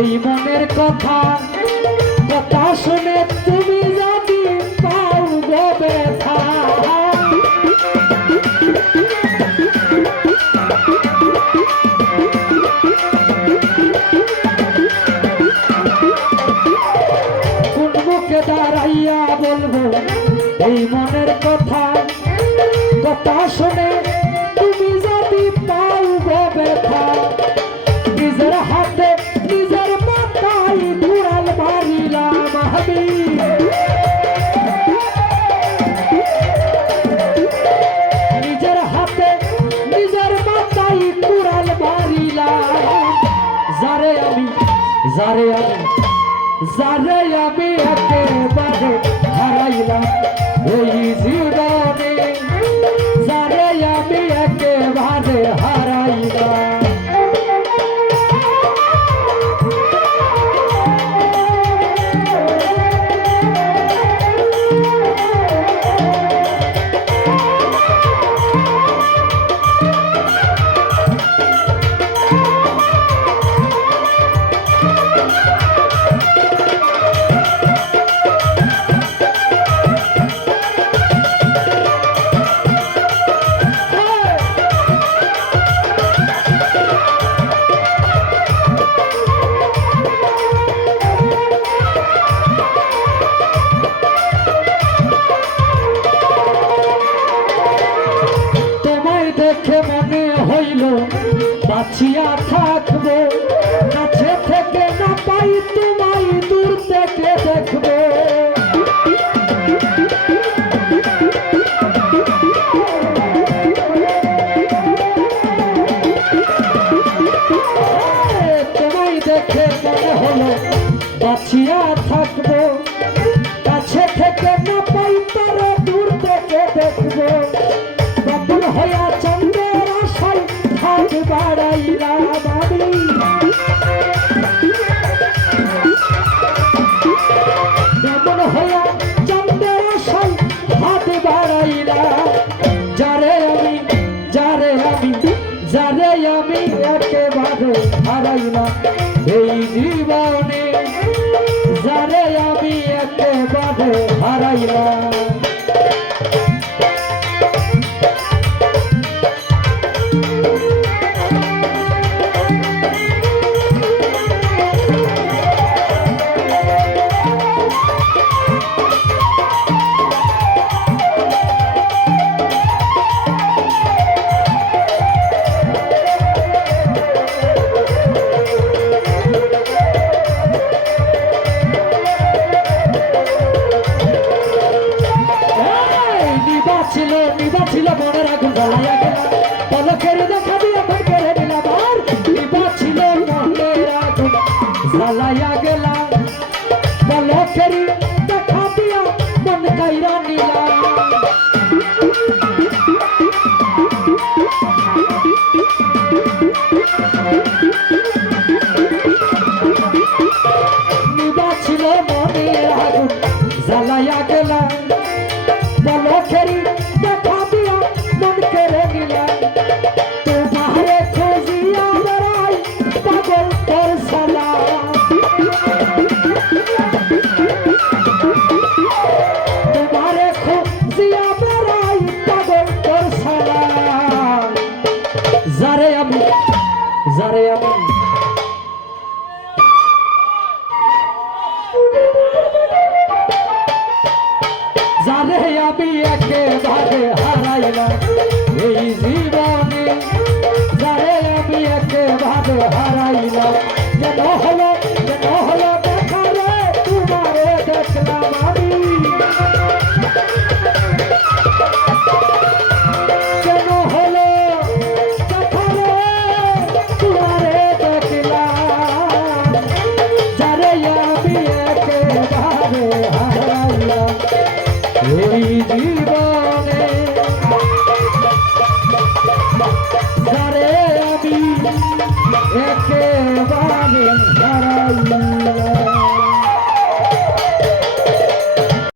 এই মনের কথা আমি যারে আমি যারে আমি একেবারে হারাইলাম। এই জীবনে যারে আমি একেবারে হইল বাঁচিয়া থাকব। কাছে থেকে না পাই তোমায়, দূর থেকে দেখব। তোমায় দেখে মনে হলো, বাঁচিয়া থাকব। আমি বাবুল হইয়া চন্দ্রের আশায় হাত বাড়াইলাম যারে আমি যারে আমি যারে আমি একেবারে হারাইলাম এই জীবনে যারে আমি একেবারে হারাইলাম পলকের দেখা দিয়ে মন করে দিলাম আর নিবা ছিল মনের আগুন। জ্বালাইয়া গেলাম পলকের দেখা দিয়া মন কাইরা নিলাম জ্বালাইয়া পারে এমন যারে আমি একেবারে হারাইলাম এই জীবনে যারে হারাইলাম।